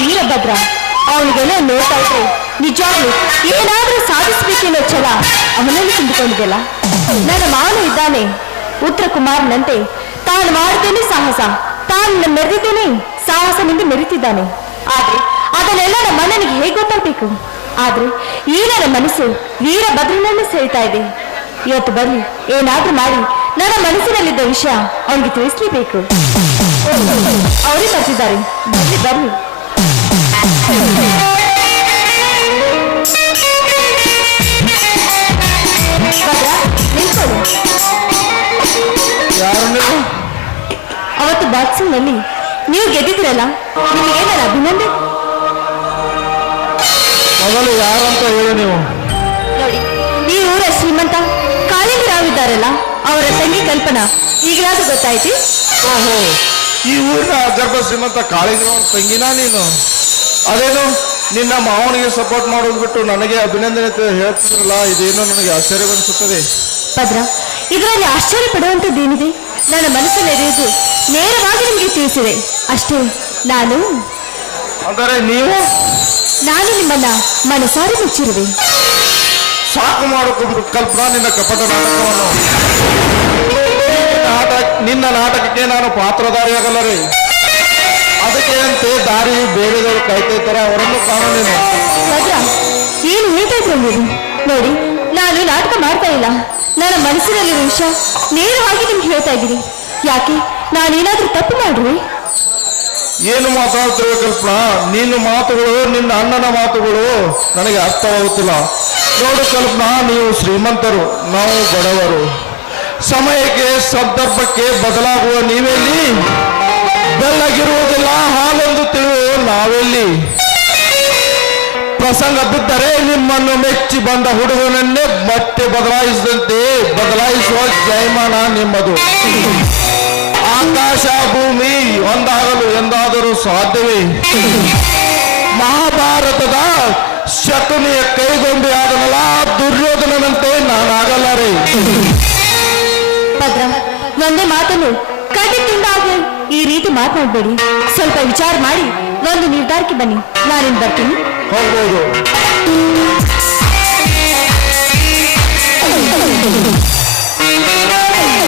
ವೀರಭದ್ರ ಅವನಿಗೆಲ್ಲ ನೋಡ್ತಾ ಇದ್ರೆ ನಿಜವಾಗ್ಲು ಏನಾದ್ರೂ ಸಾಧಿಸ್ಬೇಕೆನ್ನೋ ಛಲ ಅವನಲ್ಲಿ ತುಂಬಿಕೊಂಡಿದೆಯಲ್ಲ. ನನ್ನ ಮಾವನು ಇದ್ದಾನೆ ಉತ್ತರ ಕುಮಾರನಂತೆ, ತಾನು ಮಾಡಿದ್ದೇನೆ ಸಾಹಸ, ತಾನು ಮೆರೆದಿದ್ದೇನೆ ಸಾಹಸನಿಂದ ಮೆರೆತಿದ್ದಾನೆ. ಆದ್ರೆ ಅದನ್ನೆಲ್ಲ ನಮ್ಮ ಅಣ್ಣನಿಗೆ ಹೇಗೆ ಗೊತ್ತಾಗ್ಬೇಕು? ಆದ್ರೆ ಈ ನನ್ನ ಮನಸ್ಸು ವೀರಭದ್ರನನ್ನು ಸೆಳಿತಾ ಇದೆ. ಇವತ್ತು ಬರ್ಲಿ, ಏನಾದ್ರೂ ಮಾಡಿ ನನ್ನ ಮನಸ್ಸಿನಲ್ಲಿದ್ದ ವಿಷಯ ಅವನಿಗೆ ತಿಳಿಸ್ಲೇಬೇಕು. ಅವರೇ ಬರ್ತಿದ್ದಾರೆ, ಬರ್ಲಿ ಬರ್ಲಿ. ಅವತ್ತು ಬಾಕ್ಸಿಂಗ್ ನಲ್ಲಿ ನೀವು ಗೆದ್ದಿದ್ರಲ್ಲ, ನಿಮಗೆ ನನ್ನ ಅಭಿನಂದನೆ. ಮೊದಲು ಯಾರಂತ ಹೇಳಿ ನೀವು. ನೋಡಿ, ಈ ಊರ ಶ್ರೀಮಂತ ಕಾಳಿಂಗರಾವ್ ಇದ್ದಾರಲ್ಲ, ಅವರ ತಂಗಿ ಕಲ್ಪನಾ ಈಗಲಾದ್ರೂ ಗೊತ್ತಾಯ್ತಿ? ಓಹೋ, ಈ ಊರಿನ ಗರ್ಭ ಶ್ರೀಮಂತ ಕಾಳಿಂಗರಾವ್ ತಂಗಿನ ನೀನು? ಅದೇನು ನಿನ್ನ ಮಾವನಿಗೆ ಸಪೋರ್ಟ್ ಮಾಡೋದು ಬಿಟ್ಟು ನನಗೆ ಅಭಿನಂದನೆ ಹೇಳ್ತಿದ್ರಲ್ಲ, ಇದೇನೋ ನನಗೆ ಆಶ್ಚರ್ಯವೆನಿಸುತ್ತದೆ. ಭದ್ರ, ಇದರಲ್ಲಿ ಆಶ್ಚರ್ಯ ಪಡುವಂಥದ್ದೇನಿದೆ? ನನ್ನ ಮನಸ್ಸಲ್ಲಿರುವುದು ನೇರವಾಗಿ ನಿಮಗೆ ತಿಳಿಸಿದೆ ಅಷ್ಟೇ. ಅಂದರೆ ನಾನು ನಿಮ್ಮನ್ನ ಮನಸಾರಿ ಮುಚ್ಚಿರುವೆ. ಸಾಕು ಮಾಡಿಕೊಂಡು ಕಲ್ಪನಾ ನಿನ್ನ ಕಪಟ ನಾಟಕವನ್ನು. ನಿನ್ನ ನಾಟಕಕ್ಕೆ ನಾನು ಪಾತ್ರಧಾರಿಯಾಗಲ್ಲರೇ, ಅದಕ್ಕೆ ಅಂತೆ ದಾರಿ ಬೇರೆದವರು ಕಾಯ್ತಾರ, ಅವರನ್ನು ಕಾಣೋ ನೀನು. ಭದ್ರ, ಏನು ಹೇಳ್ತಾ ಇದ್ರು ನೀವು? ನೋಡಿ, ನಾನು ನಾಟಕ ಮಾಡ್ತಾ ಇಲ್ಲ. ನನ್ನ ಮನಸ್ಸಿನಲ್ಲಿರೋ ವಿಷಯ ನೇರವಾಗಿ ನಿಮ್ಗೆ ಹೇಳ್ತಾ ಇದ್ದೀನಿ. ಯಾಕೆ ನಾನೇನಾದ್ರೂ ತಪ್ಪು ಮಾಡ್ರಿ? ಏನು ಮಾತಾಡ್ತಿರುವ ಕಲ್ಪನಾ? ನಿನ್ನ ಮಾತುಗಳು, ನಿನ್ನ ಅಣ್ಣನ ಮಾತುಗಳು ನನಗೆ ಅರ್ಥವಾಗುತ್ತಿಲ್ಲ. ನೋಡು ಕಲ್ಪನಾ, ನೀವು ಶ್ರೀಮಂತರು, ನಾವು ಬಡವರು. ಸಮಯಕ್ಕೆ ಸಂದರ್ಭಕ್ಕೆ ಬದಲಾಗುವ ನೀವೆಲ್ಲಿ? ಬೆಳ್ಳಗಿರುವುದಿಲ್ಲ ಹಾಲೆಂದು ತಿಳಿಯುವ ನಾವೆಲ್ಲಿ? ಪ್ರಸಂಗ ಬಿದ್ದರೆ ನಿಮ್ಮನ್ನು ಮೆಚ್ಚಿ ಬಂದ ಹುಡುಗನನ್ನೇ ಮತ್ತೆ ಬದಲಾಯಿಸುವ ಜಯಮಾನ ನಿಮ್ಮದು. ಆಕಾಶ ಭೂಮಿ ಒಂದಾಗಲು ಎಂದಾದರೂ ಸಾಧ್ಯವೇ? ಮಹಾಭಾರತದ ಶಕುನಿಯ ಕೈಗೊಂಬೆ ಆದನಲ್ಲ, ದುರ್ಯೋಧನನಂತೆ ನಾನಾಗಲ್ಲರೇ. ಭದ್ರ, ಒಂದೇ ಮಾತನ್ನು ಕಟ್ಟಿಂದಾಗಿ ಈ ರೀತಿ ಮಾತನಾಡಬೇಡಿ. ಸ್ವಲ್ಪ ವಿಚಾರ ಮಾಡಿ ಒಂದು ನಿರ್ಧಾರಕ್ಕೆ ಬನ್ನಿ. ನಾನಿನ್ ಬರ್ತೀನಿ. ಹೋಗ್ಬೋದು.